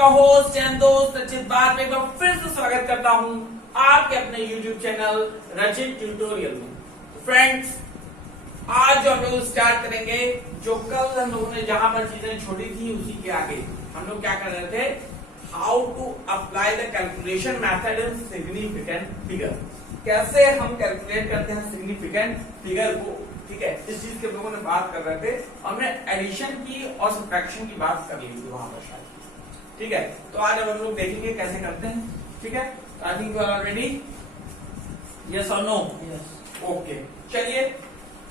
आपका host and दोस्त रचित बार में एक बार फिर से स्वागत करता हूं आपके अपने YouTube चैनल रचित ट्यूटोरियल में। फ्रेंड्स, आज जो हम लोग स्टार्ट करेंगे, जो कल हम लोगों ने जहां पर चीजें छोड़ी थी उसी के आगे हम लोग क्या कर रहे थे, how to apply the calculation method in significant figure. कैसे हम कैलकुलेट करते हैं सिग्निफिकेंट फिगर को, ठीक है। इस चीज के हम लोगों ने बात कर रहे थे, हमने एडिशन की और सब्ट्रैक्शन की बात कर ली थी वहां पर शायद, ठीक है। तो आज अब हम लोग देखेंगे कैसे करते हैं, ठीक है। I think you are ready, yes और नो? यस। ओके, चलिए।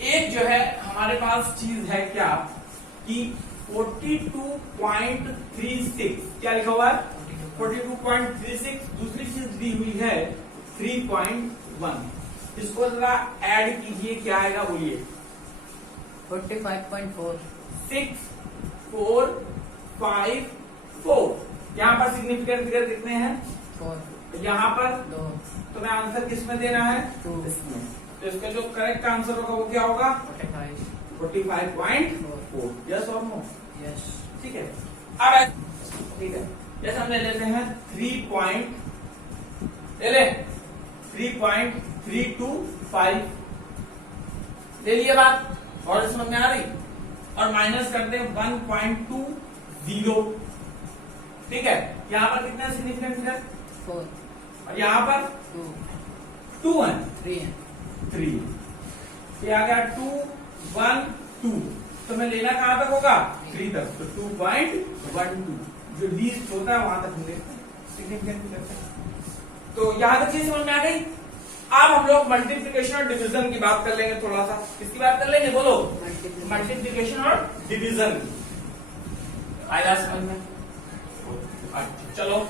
एक जो है हमारे पास चीज है क्या कि 42.36, क्या लिखा हुआ है 42.36। दूसरी चीज दी हुई है 3.1। इसको जरा ऐड कीजिए, क्या आएगा बोलिए? 45.4। 6 4 5 4। यहाँ पर सिग्निफिकेंट फिगर कितने हैं? 4। यहाँ पर 2। तो मैं आंसर किसमें देना है? 2। इसमें। तो इसका जो करेक्ट आंसर होगा वो क्या होगा? 45.4। यस और नो? यस। ठीक है। अब ठीक है, जैसे हम ले लेते हैं 3.325 ले लिए बात, और समझ में आ रही। और माइनस करते हैं 1.20, ठीक है। यहाँ पर कितना सिग्निफिकेंट फिगर? 4। और यहाँ पर 2 है, 3 है। 3। ये आ गया 2 1 2। तो मैं लेना कहां तक होगा? 3 तक। तो 2.12 जो लीस्ट होता है वहां तक हम लेते हैं सिग्निफिकेंट फिगर। तो यहां तक चीज समझ में आ गई। अब हम लोग मल्टीप्लिकेशन और डिवीजन की बात कर लेंगे थोड़ा सा। किसकी बात कर लेंगे बोलो? मल्टीप्लिकेशन और डिवीजन। आया समझ में? अच्छा, चलो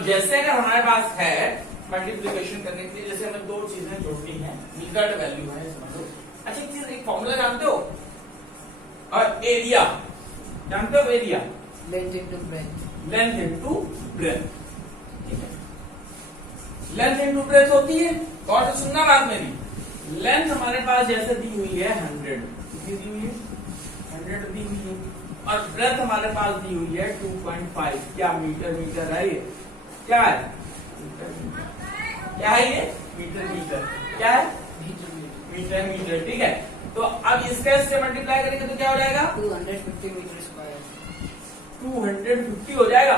जैसे अगर हमारे पास है मल्टीप्लिकेशन करने के लिए, जैसे हमें दो चीजें जोड़नी है, मीगड वैल्यू है समझो। अच्छा, एक चीज, एक फॉर्मूला जानते हो? और एरिया जानते हो? Area length into breadth. Length into breadth, ठीक है। लेंथ इनटू ब्रेथ होती है। और तो सुनना बात मेरी, लेंथ हमारे पास जैसे दी हुई है 100, कितनी दी हुई है? 100 दी हुई है। और ब्रेथ हमारे पास दी हुई है 2.5। क्या मीटर है ये? क्या है? क्या है ये? मीटर। क्या है? मीटर, ठीक है। तो अब इसका इससे मल्टीप्लाई करेंगे तो क्या हो जाएगा? 250 मीटर स्क्वायर 250 हो जाएगा।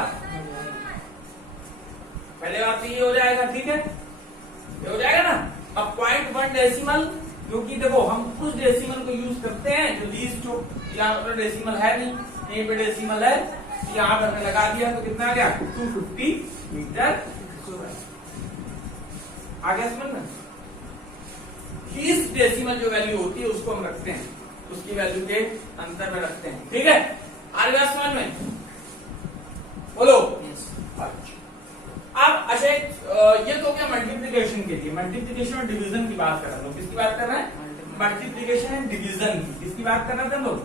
पहले बात तो ये हो जाएगा, ठीक है, ये हो जाएगा ना। अब 0.1 डेसिमल, क्योंकि देखो हम उस डेसिमल को यूज करते हैं जो लीस्ट हो। यहाँ पर डेसिमल है नहीं, यहीं पे डेसिमल है, यहाँ पर लगा दिया तो कितना आ गया? 250 मीटर। आ गया समझ में? इस डेसिमल जो वैल्यू होती है उसको हम रखते हैं, उसकी वैल्यू के अंतर में रखते हैं, ठीक है। आ गया समझ में? बोलो। यस। अच्छा, अब अच्छा, ये तो क्या मल्टीप्लिकेशन के लिए। मल्टीप्लिकेशन और डिवीजन की बात कर रहे हैं। किसकी बात कर रहे हैं? मल्टीप्लिकेशन एंड डिवीजन की। किसकी बात कर रहे थे हम लोग?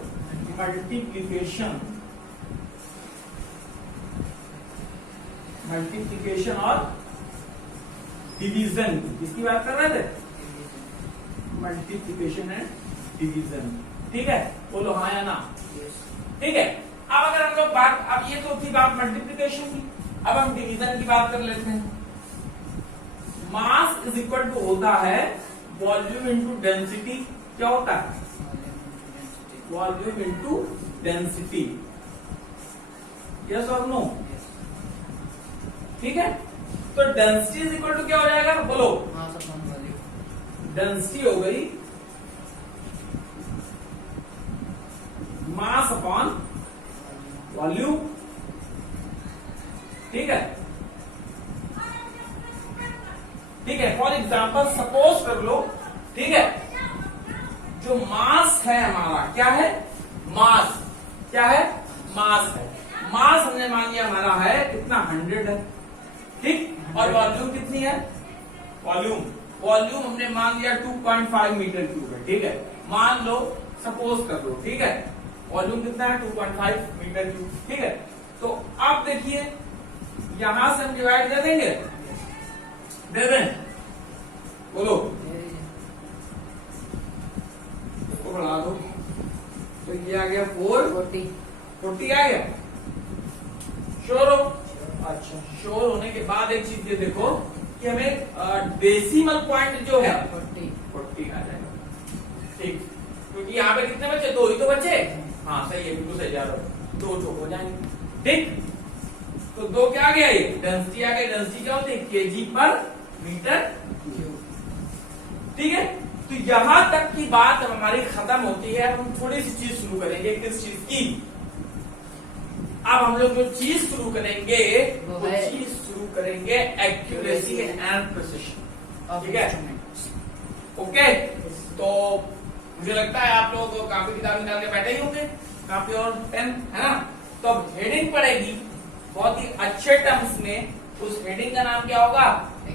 मल्टीप्लिकेशन और डिवीजन। किसकी बात कर रहे थे? मल्टीप्लिकेशन एंड डिवीजन, ठीक है। बोलो हाँ या ना? ठीक है। अब अगर हम लोग बात, अब ये तो थी बात मल्टीप्लिकेशन की, अब हम डिवीजन की बात कर लेते हैं। मास इज इक्वल टू होता है वॉल्यूम इंटू डेंसिटी। क्या होता है? Volume into density. यस और नो? ठीक है। तो डेंसिटी इज इक्वल टू क्या हो जाएगा बोलो? Mass upon volume. डेंसिटी हो गई मास अपॉन वॉल्यूम, ठीक है। ठीक है, फॉर एग्जाम्पल सपोज कर लो, ठीक है, जो मास है हमारा, क्या है? मास। क्या है? मास है। मास हमने मान लिया हमारा है कितना? 100 है, ठीक। और वॉल्यूम कितनी है? वॉल्यूम हमने मान लिया 2.5 मीटर क्यूब है, ठीक है। मान लो, सपोज कर लो, ठीक है, वॉल्यूम कितना है? 2.5 मीटर क्यूब, ठीक है। तो अब देखिए, यहां से हम डिवाइड दे देंगे, दे दें? बोलो। इसको बढ़ा दो, तो ये आ गया 440 40 आ गया, श्योर हो? अच्छा, श्योर होने के बाद एक चीज ये देखो कि हमें डेसिमल पॉइंट जो है 40 आ जाएगा, ठीक, क्योंकि यहाँ पे कितने बचे, 2 ही तो बचे। हाँ सही है, बिल्कुल सही जा रहा हो, 2 चौक हो जाएंगे, ठीक। तो 2 क्या आ गया, ये डेंसिटी आ गई। डेंसिटी क्या होती है, केजी पर मीटर क्यूब, ठीक है। तो यहां तक की बात हमारी खत्म होती है। हम थोड़ी सी चीज शुरू करेंगे, किस चीज की, अब हम लोग जो चीज शुरू करेंगे वो चीज शुरू करेंगे एक्यूरेसी एंड प्रिसिशन, ठीक है, ओके। तो मुझे लगता है आप लोग काफी किताब निकाल के बैठे ही होंगे, काफी और पेन है ना। तो अब हेडिंग पड़ेगी बहुत ही अच्छे टर्म्स में, उस हेडिंग का नाम क्या होगा,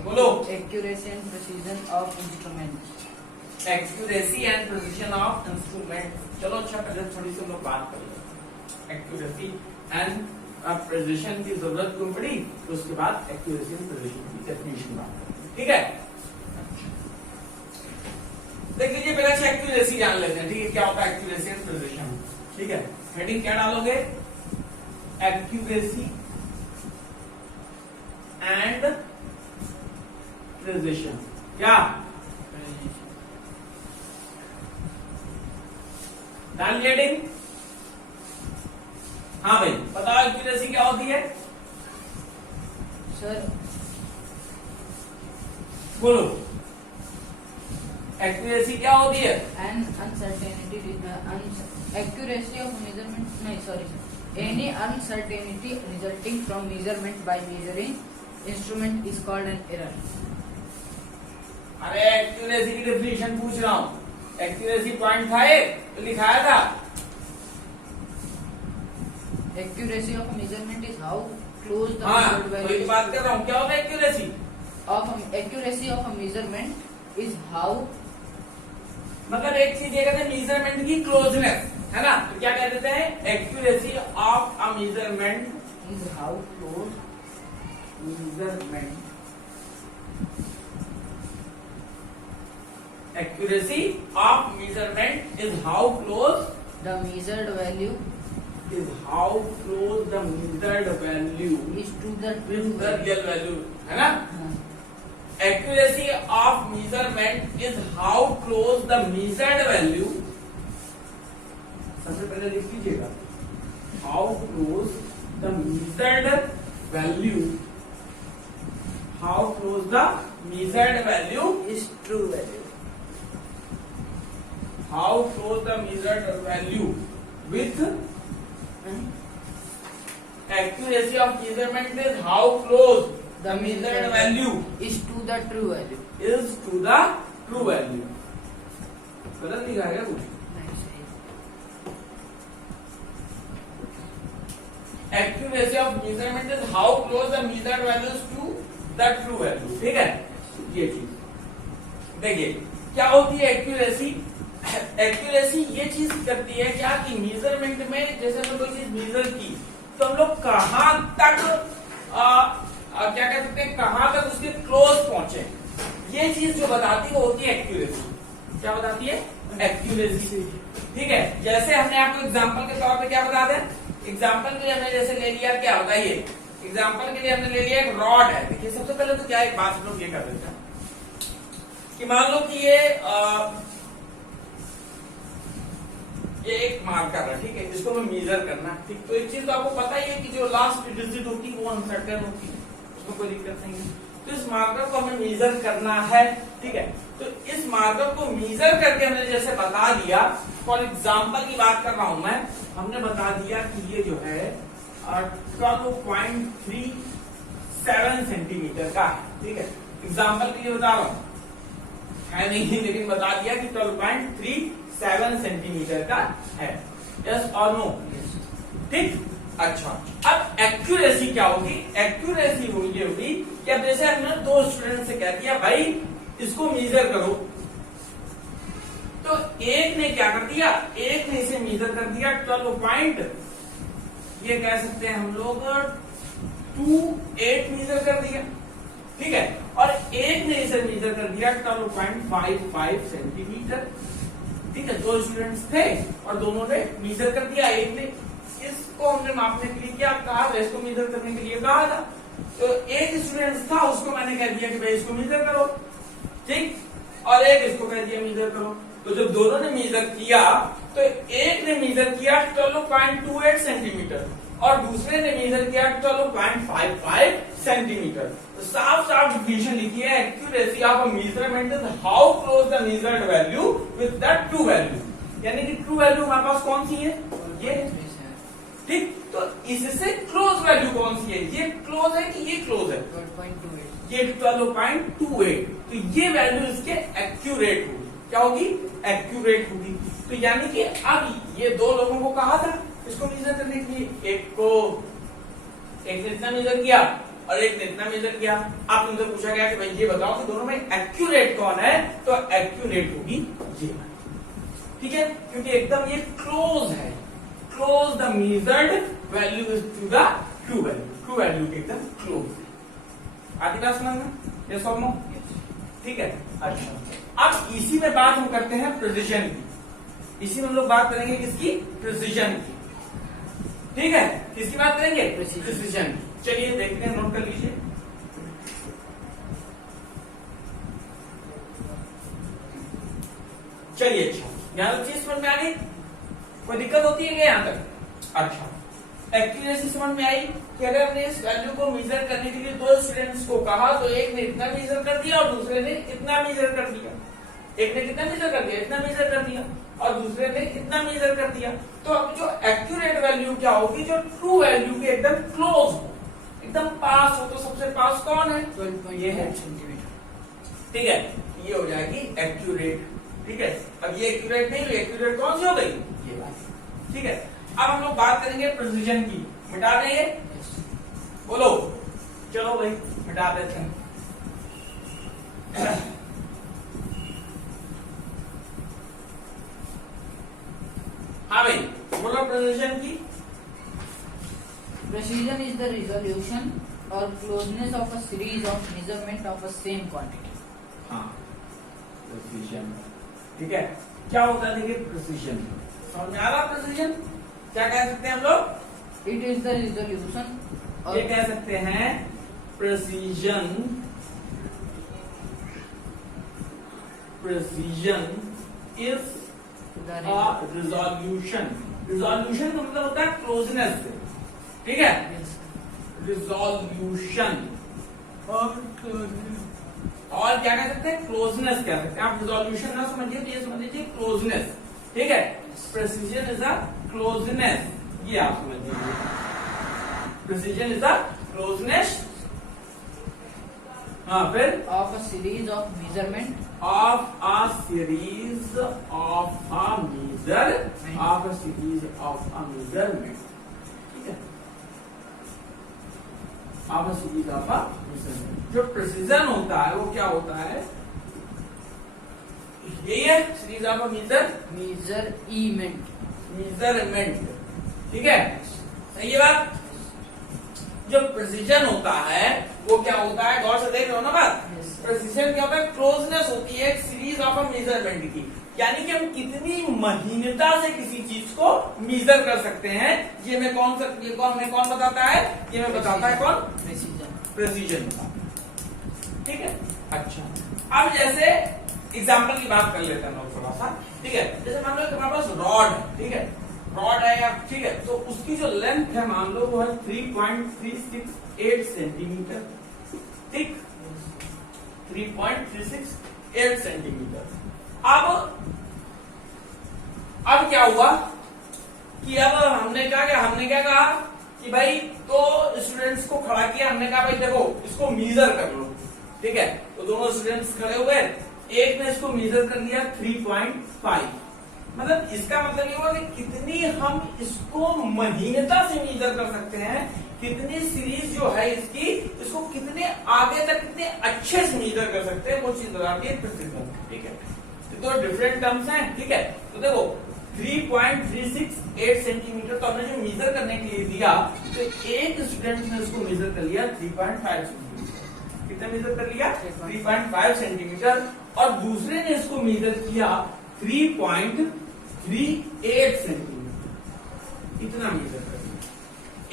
बोलो। Accuracy and precision of instrument. Accuracy and precision of instrument. चलो अच्छा, पहले थोड़ी सी हम लोग बात करेंगे एक्यूरेसी एंड प्रिसिशन की जरूरत क्यों पड़ी, तो उसके बाद एक्यूरेसी एंड प्रिसिशन की डेफिनेशन बात करेंगे, ठीक है। देख लीजिए, पहले अच्छा एक्यूरेसी जान लेते हैं, ठीक है, क्या होता है एक्यूरेसी एंड प्रिसिशन, ठीक है। हेडिंग क्या डालोगे, एक्यूरेसी एंड प्रिसिशन, क्या डाल हेडिंग। हाँ भाई बताओ, एक्यूरेसी क्या होती है, सर बोलो, एक्यूरेसी क्या होती है। An uncertainty, accuracy of measurement, नहीं sorry sir, any uncertainty resulting from measurement by measuring instrument is called an error. अरे एक्यूरेसी की डेफिनेशन पूछ रहा हूं, एक्यूरेसी पॉइंट था ये तो लिखाया था। Accuracy of measurement is how close the हाँ मेजर्ड वही तो बात कर रहा हूँ, क्या होता है accuracy. Of accuracy of a measurement is how, मतलब एक चीज ये कहते हैं मेजरमेंट की क्लोजनेस, है ना, तो क्या कह देते हैं, accuracy of a measurement is how close measurement, accuracy of measurement is how close the measured value is how close the measured value is to the with the true real value, है ना। Accuracy of measurement is how close the measured value, सबसे पहले लिख लीजिएगा, how close the measured value, how close the measured value is true value. how close the measured value with accuracy of measurement is how close the measured value is to the true value. is to the true value. गलत लिखा है क्या कुछ? नहीं सही। Accuracy of measurement is how close the measured value is to the true value. ठीक है, ये चीज देखिए क्या होती है एक्यूरेसी। एक्यूरेसी ये चीज करती है क्या कि मेजरमेंट में जैसे हमने कोई चीज मेजर की तो हम लोग कहां तक क्या कह सकते हैं, कहां तक उसके क्लोज पहुंचे, ये चीज जो बताती है वो होती है एक्यूरेसी। क्या बताती है, एक्यूरेसी, ठीक है। जैसे हमने आपको एग्जांपल के तौर पे क्या बता दें, एग्जांपल के लिए हमने जैसे ले लिया, क्या बताइए, एग्जांपल के लिए हमने ले लिया एक रॉड है। देखिए सबसे पहले तो क्या एक बात हम लोग ये कर देते हैं कि मान लो कि ये एक मार्कर है, ठीक है, इसको हमें मेजर करना है, ठीक। तो एक चीज तो आपको पता ही है कि जो लास्ट डिजिट होती है वो अनसर्टेन होती है, उसमें कोई दिक्कत नहीं है। तो इस मार्कर को हमें मेजर करना है, ठीक है। तो इस मार्कर को मेजर करके हमने जैसे बता दिया, फॉर एग्जाम्पल की बात कर रहा हूं मैं, हमने बता दिया कि ये जो है 12.37 सेंटीमीटर का है, ठीक है। एग्जाम्पल के लिए बता रहा हूं, है नहीं, लेकिन बता दिया कि 12.37 सेंटीमीटर का है, यस और नो, ठीक। अच्छा, अब एक्यूरेसी क्या होगी, एक्यूरेसी होगी कि अब जैसे हमने 2 स्टूडेंट से कह दिया भाई इसको मेजर करो, तो एक ने क्या कर दिया, एक ने इसे मेजर कर दिया 12 पॉइंट, ये कह सकते हैं हम लोग 28 मेजर कर दिया, ठीक है। और एक ने इसे मेजर कर दिया 12.55 सेंटीमीटर, ठीक है। 2 स्टूडेंट्स थे और दोनों ने मेजर कर दिया, एक ने इसको हमने मापने के लिए क्या कहा था, इसको मेजर करने के लिए कहा था। तो एक स्टूडेंट था, उसको मैंने कह दिया कि भाई इसको मेजर करो, ठीक, और एक इसको कह दिया मेजर करो। तो जब दोनों ने मेजर किया तो एक ने मेजर किया 12.28 सेंटीमीटर और दूसरे ने मेजर किया 12.55 सेंटीमीटर। तो साफ साफ डिफिनेशन लिखी है, accuracy of a measurement is how close the measured value with the true value. यानी कि ट्रू वैल्यू हमारे पास कौन सी है, ये, ठीक। तो इससे क्लोज वैल्यू कौन सी है, ये क्लोज है कि ये क्लोज है, 12.28, ये 12.28। तो ये वैल्यू इसके एक्यूरेट होगी, क्या होगी, एक्यूरेट होगी। तो यानी कि अब ये दो लोगों को कहा था इसको मेजर करने के लिए, एक ने इतना मेजर किया और एक ने इतना मेजर किया। आप तुमसे पूछा गया कि भाई ये बताओ कि दोनों में एक्यूरेट कौन है, तो एक्यूरेट होगी ये, ठीक है, क्योंकि एकदम ये क्लोज है, close the measured value is to the true value, true value के एकदम क्लोज है। आती बात समझ में, यस और नो, ठीक है। अच्छा, अब इसी में बात हम करते हैं प्रिसिजन की, इसी में हम लोग बात करेंगे किसकी, प्रिसिजन की, ठीक है। किसकी बात करेंगे, प्रिसिजन की। चलिए देखते हैं, नोट कर लीजिए। चलिए, अच्छा, यहां तक चीज समझ में आ गई, कोई दिक्कत होती है क्या यहां तक? अच्छा, एक्यूरेसी समझ में आई कि अगर हमने इस वैल्यू को मेजर करने के लिए दो स्टूडेंट्स को कहा तो एक ने इतना मेजर कर दिया और दूसरे ने इतना मेजर कर दिया। एक ने कितना मेजर कर दिया, इतना मेजर कर दिया, और दूसरे ने इतना मेजर कर दिया। तो अब जो एक्यूरेट वैल्यू क्या होगी, जो ट्रू वैल्यू के एकदम क्लोज हो, एकदम पास हो। तो सबसे पास कौन है, 12.8 सेंटीमीटर, ठीक है, ये हो जाएगी एक्यूरेट, ठीक है। अब ये एक्यूरेट नहीं हुई, एक्यूरेट कौन सी हो गई, ये वाली, ठीक है। अब हम लोग बात करेंगे प्रिसिजन की, मिटा देंगे, बोलो, चलो भाई मिटा देते हैं। हाँ भाई बोलो प्रिसिजन की। Precision is the resolution or closeness of a series of measurement of a same quantity. हाँ, प्रिसिजन, ठीक है। क्या होता है, देखिए प्रिसिजन, समझ में आ रहा, प्रिसिजन क्या कह सकते हैं हम लोग, It is the resolution or ये कह सकते हैं precision, precision is the resolution, resolution का मतलब होता है क्लोजनेस, ठीक है, रिजोल्यूशन, और क्या कह सकते हैं, क्लोजनेस कह सकते हैं। आप रिजोल्यूशन ना समझिए तो ये समझ लीजिए क्लोजनेस, ठीक है। प्रिसिजन इज अ क्लोजनेस, ये आप समझ लीजिए, प्रिसिजन इज अ क्लोजनेस, हाँ, फिर of a series of measurement of a series of a measurement, of a series of a measurement, ठीक है, of a series of a measurement। जो precision होता है वो क्या होता है, यही है, series of a measurement, measurement, ठीक है, सही है बात। जो प्रिसिजन होता है वो क्या होता है, गौर से देख रहे हो ना बात, प्रिसिजन क्या होता है, क्लोजनेस होती है एक सीरीज ऑफ अ मेजरमेंट की, यानी कि हम कितनी महीनता से किसी चीज को मेजर कर सकते हैं। ये मैं कौन सा, ये कौन, मैं कौन बताता है, ये मैं बताता है कौन, प्रिसिजन, ठीक है। अच्छा, अब जैसे एग्जाम्पल की बात कर लेते हैं लोग थोड़ा सा, ठीक है। जैसे मान लो हमारे पास रॉड है, ठीक है, रॉड है या, ठीक है, तो उसकी जो लेंथ है मान लो वो है 3.368 सेंटीमीटर, ठीक, 3.368 सेंटीमीटर। अब क्या हुआ कि अब हमने क्या कहा कि भाई तो स्टूडेंट्स को खड़ा किया, हमने कहा भाई देखो इसको मेजर कर लो, ठीक है। तो दोनों स्टूडेंट्स खड़े हुए, एक ने इसको मेजर कर लिया 3.5, मतलब इसका मतलब ये हुआ कि कितनी हम इसको महीनता से मेजर कर सकते हैं, कितनी सीरीज जो है इसकी, इसको कितने आगे तक कितने अच्छे से मेजर कर सकते हैं, वो चीज बताती है प्रिसिजन, ठीक है। तो डिफरेंट टर्म्स हैं, ठीक है। तो देखो 3.368 सेंटीमीटर तो हमने जो मेजर करने के लिए दिया, तो एक स्टूडेंट ने इसको मेजर कर लिया 3.5 सेंटीमीटर, कितना मेजर कर लिया, 3.5 सेंटीमीटर, और दूसरे ने इसको मेजर किया 3.38 सेंटीमीटर, इतना मेजर कर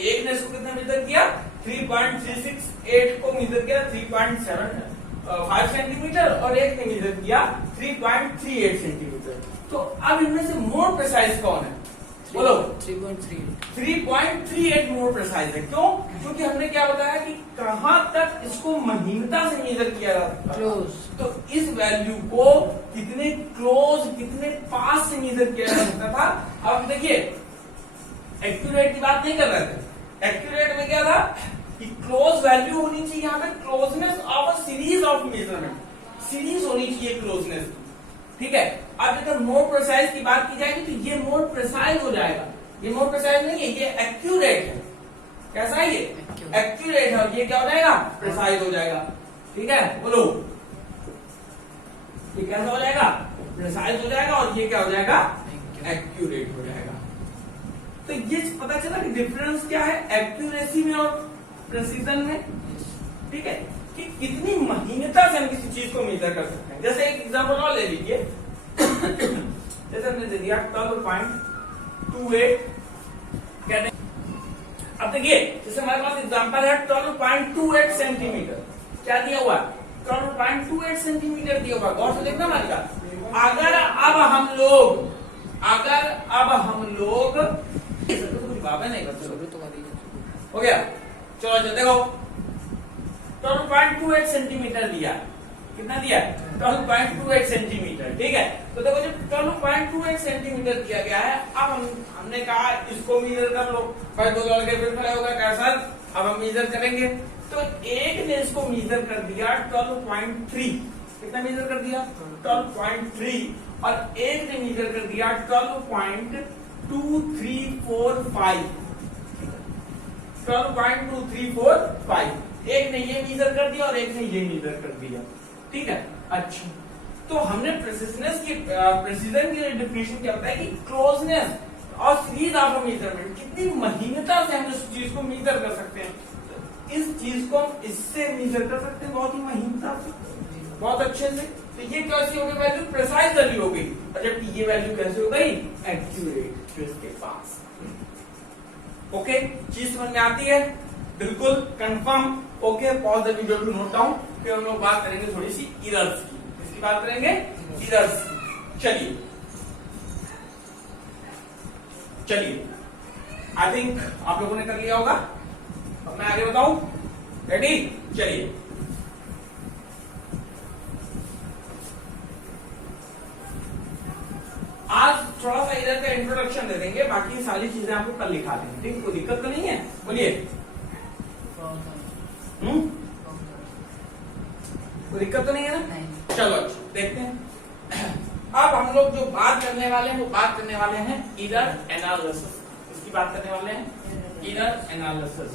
एक ने इसको कितना मीटर किया, 3.368 को मीटर किया 3.75 सेंटीमीटर, और एक ने मीटर किया 3.38 सेंटीमीटर। तो अब इनमें से मोर प्रिसाइज कौन है, बोलो? 3.38 मोर प्रिसाइज है। क्यों? क्योंकि हमने क्या बताया कि कहां तक इसको महीनता से मेजर किया जाता है, तो इस वैल्यू को कितने क्लोज, कितने पास से मेजर किया जा सकता था। अब देखिए, एक्यूरेट की बात नहीं कर रहे थे। एक्यूरेट में क्या था कि क्लोज वैल्यू होनी चाहिए, यहाँ पे closeness of a series of measurement, series होनी चाहिए क्लोजनेस, ठीक है। अब अगर मोर प्रिसाइज की बात की जाएगी तो ये मोर प्रिसाइज हो जाएगा, ये मोर प्रिसाइज नहीं है, ये एक्यूरेट है। कैसा है ये? एक्यूरेट है, और ये क्या हो जाएगा, प्रिसाइज हो जाएगा, ठीक है। बोलो, ये कैसा हो जाएगा, प्रिसाइज हो जाएगा, और ये क्या हो जाएगा, एक्यूरेट हो जाएगा। तो ये पता चला कि डिफरेंस क्या है एक्यूरेसी में और प्रेसिजन में, ठीक है, कि कितनी महीनता से हम किसी चीज को मेजर कर सकते हैं। जैसे एक एग्जांपल और ले लीजिए, जैसे हमने दे दिया 12.28, अब देखिए जैसे हमारे पास एग्जांपल है 12.28 सेंटीमीटर, क्या दिया हुआ, 12.28 सेंटीमीटर दिया हुआ। गौर से देखना हमारी बात। अगर अब हम लोग बाबा नहीं कर हो गया, चलो देखो 12.28 सेंटीमीटर दिया, कितना दिया, 12.28 सेंटीमीटर, ठीक है। तो देखो जब 12.28 सेंटीमीटर दिया गया है, अब हमने कहा इसको मेजर कर लो। भाई दो लड़के फिर खड़े हो गए, क्या सर अब हम मेजर करेंगे। तो एक ने इसको मेजर कर दिया 12.3, कितना मेजर कर दिया, 12.3, और एक ने मेजर कर दिया 12.2345, 12.2345, एक ने ये मेजर कर दिया और एक ने ये मेजर कर दिया, ठीक है। अच्छा, तो हमने प्रेसिजनेस की प्रेसिजन की डेफिनेशन क्या होता है कि क्लोजनेस और सीरीज ऑफ मेजरमेंट, कितनी महीनता से हम इस चीज को मेजर कर सकते हैं। तो इस चीज को हम इससे मेजर कर सकते हैं, बहुत ही महीनता से, बहुत अच्छे से। तो ये कैसी हो गई वैल्यू, प्रिसाइज वैल्यू हो गई, और जबकि ये वैल्यू कैसे हो गई, एक्यूरेट, इसके पास। ओके, चीज समझ में आती है, बिल्कुल confirm. Okay, pause the video to note down. फिर हम लोग बात करेंगे थोड़ी सी इरर्स की। इसकी बात करेंगे, इरर्स की। चलिए आई थिंक आप लोगों ने कर लिया होगा, अब मैं आगे बताऊं, रेडी? चलिए, आज थोड़ा सा इधर का इंट्रोडक्शन दे देंगे, बाकी सारी चीजें आपको कल लिखा देंगे, ठीक? कोई दिक्कत तो नहीं है, बोलिए। कोई दिक्कत तो नहीं है ना? नहीं। चलो देखते हैं। अब हम लोग जो बात करने वाले हैं वो बात करने वाले हैं इरर एनालिसिस। इसकी बात करने वाले हैं इरर एनालिसिस,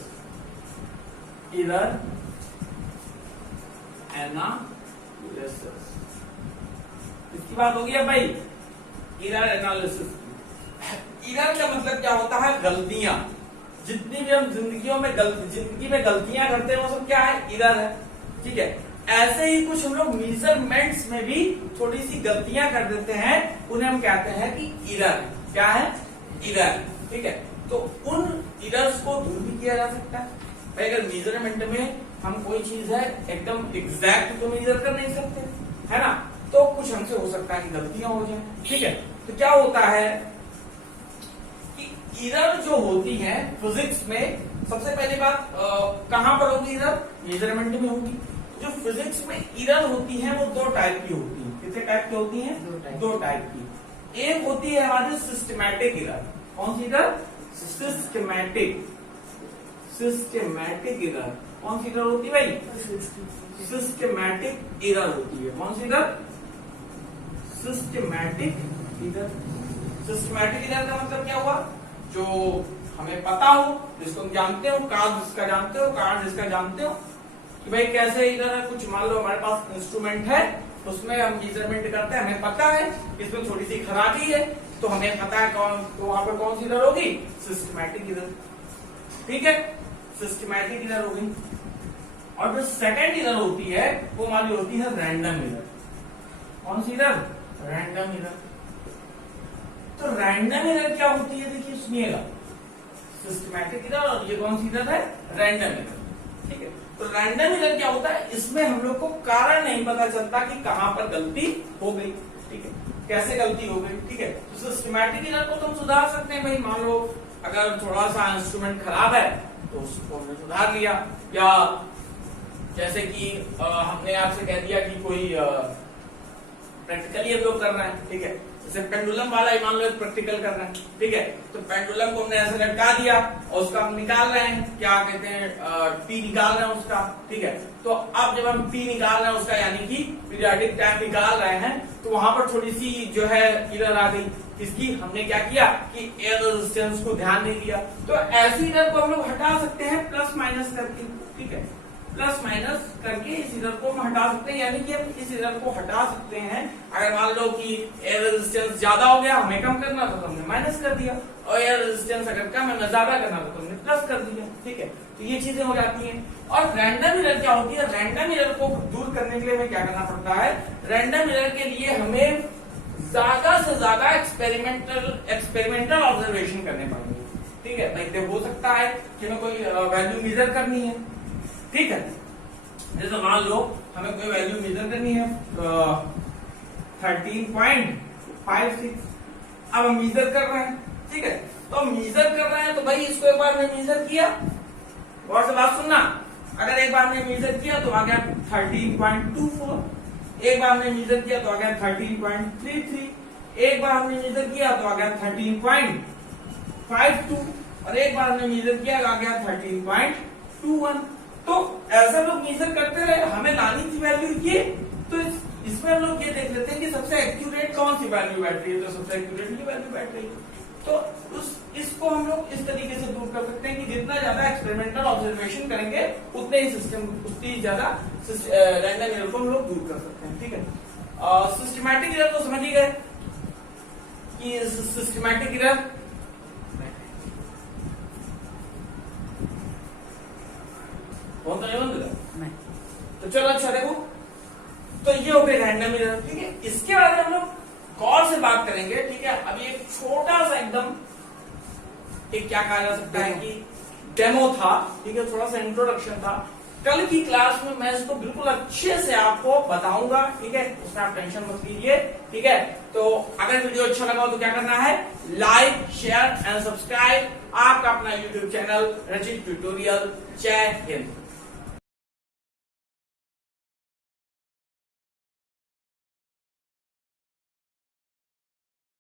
इरर एनालिसिस, इसकी बात होगी अब भाई। इरर एनालिसिस, इरर का मतलब क्या होता है, गलतियां। जितनी भी हम जिंदगी में गलतियां करते हैं वो सब क्या है, इरर है, ठीक है। ऐसे ही कुछ हम लोग मेजरमेंट्स में भी थोड़ी सी गलतियां कर देते हैं, उन्हें हम कहते हैं कि इरर। क्या है, इरर, ठीक है। तो उन इरर्स को दूर भी किया जा सकता है भाई। अगर मेजरमेंट में हम कोई चीज है एकदम एग्जैक्ट तो मेजर कर नहीं सकते, है ना, तो कुछ हमसे हो सकता है कि गलतियां हो जाए, ठीक है। तो क्या होता है कि इरर जो होती है फिजिक्स में, सबसे पहली बात कहां पर होगी इरर, मेजरमेंट में होगी। जो फिजिक्स में इरर होती है वो दो टाइप की होती है। कितने टाइप की होती है, दो टाइप की। एक होती है हमारी सिस्टमैटिक इरर। कौन सी इरर, सिस्टमैटिक, सिस्टमैटिक इरर। कौन सी इरर होती है भाई, सिस्टमैटिक इरर होती है। कौन सी error, systematic error. Systematic error का मतलब क्या हुआ, जो हमें पता हो, जिसको हम जानते हो, काज जिसका जानते हो, कारण जिसका जानते हो कि भाई कैसे इरर है। कुछ मान लो हमारे पास इंस्ट्रूमेंट है, उसमें हम मेजरमेंट करते हैं, हमें पता है इसमें थोड़ी सी खराबी है, तो हमें पता है कौन, तो वहां पर कौन सी इरर होगी, सिस्टमैटिक इरर, ठीक है, सिस्टमैटिक इरर होगी। और जो सेकंड इरर होती है वो हमारी होती है रैंडम इरर। कौन सी इरर, रैंडम इरर। तो रैंडम इरर क्या होती है, देखिए सुनिएगा। सिस्टमैटिक एरर और ये कौन सी एरर है, रैंडम एरर। ठीक है, तो रैंडम एरर क्या होता है, इसमें हम लोग को कारण नहीं पता चलता कि कहां पर गलती हो गई। ठीक है, कैसे गलती हो गई। ठीक है, तो सिस्टमैटिक एरर को तुम सुधार सकते हैं भाई, मान लो अगर थोड़ा सा इंस्ट्रूमेंट खराब है तो उसको हमने सुधार लिया, या जैसे कि हमने आपसे कह दिया कि कोई प्रैक्टिकली हम लोग कर रहे हैं। ठीक है, जैसे पेंडुलम वाला ही मान लो एक प्रैक्टिकल कर रहे हैं। ठीक है, तो पेंडुलम को हमने ऐसे लटका दिया और उसका हम निकाल रहे हैं, क्या कहते हैं, टी निकाल रहे हैं उसका। ठीक है, तो अब जब हम टी निकाल रहे हैं उसका, यानी कि पीरियोडिक टाइम निकाल रहे हैं, तो वहां पर थोड़ी सी जो है एरर आ गई। इसकी हमने क्या किया कि एयर रेजिस्टेंस को ध्यान नहीं दिया। तो ऐसी एरर को हम लोग हटा सकते हैं प्लस माइनस करके। ठीक है, प्लस माइनस करके इस एरर को हम हटा सकते हैं, यानी कि हम इस एरर को हटा सकते हैं। अगर मान लो कि एयर रेजिस्टेंस ज्यादा हो गया, हमें कम करना था तो हमने माइनस कर दिया, और एयर रेजिस्टेंस अगर कम है, ज्यादा करना था तो हमने प्लस कर दिया। ठीक है, तो ये चीजें हो जाती हैं। और रैंडम एरर क्या होती है, रैंडम एरर को दूर करने के लिए हमें क्या करना पड़ता है, रैंडम एरर के लिए हमें ज्यादा से ज्यादा एक्सपेरिमेंटल ऑब्जर्वेशन करने पड़ेंगे। ठीक है, नहीं तो हो सकता है कि हमें कोई वैल्यू मेजर करनी है। ठीक है, जैसे मान लो हमें कोई वैल्यू मेजर करनी है 13.56, अब हम मेजर कर रहे हैं। ठीक है, तो मेजर कर रहे हैं तो भाई इसको एक बार हमने मेजर किया, और से बात सुनना, अगर एक बार हमने मेजर किया तो आ गया 13.24, एक बार हमने मेजर किया तो आ गया 13.33, एक बार हमने मेजर किया तो आ गया 13.52, और एक बार हमने मेजर किया तो आ गया 13.21। तो ऐसा लोग मेजर करते रहे, हमें लानी थी वैल्यू ये, तो इसमें हम लोग ये देख लेते हैं कि सबसे एक्यूरेट कौन सी वैल्यू बैठ रही है, तो सबसे एक्यूरेट ये वैल्यू बैठ रही है। तो इसको हम लोग इस तरीके से दूर कर सकते हैं कि जितना ज्यादा एक्सपेरिमेंटल ऑब्जर्वेशन करेंगे उतने ही सिस्टम, उतनी ज्यादा रैंडम एरर को हम लोग दूर कर सकते हैं। ठीक है, सिस्टमैटिक एरर तो समझ ही गए कि सिस्टमैटिक एरर कौन सा नहीं, तो चलो अच्छा देखो, तो ये हो गई रैंडम एरर। ठीक है, इसके बारे में हम लोग गौर से बात करेंगे। ठीक है, अभी एक छोटा सा एकदम एक क्या कहा जा सकता है कि डेमो था। ठीक है, थोड़ा सा इंट्रोडक्शन था। कल की क्लास में मैं इसको बिल्कुल अच्छे से आपको बताऊंगा। ठीक है, उसमें आप टेंशन मत लीजिए। ठीक है, तो अगर वीडियो अच्छा लगा हो तो क्या करना है, लाइक शेयर एंड सब्सक्राइब आपका अपना यूट्यूब चैनल रचित ट्यूटोरियल। जय हिंद।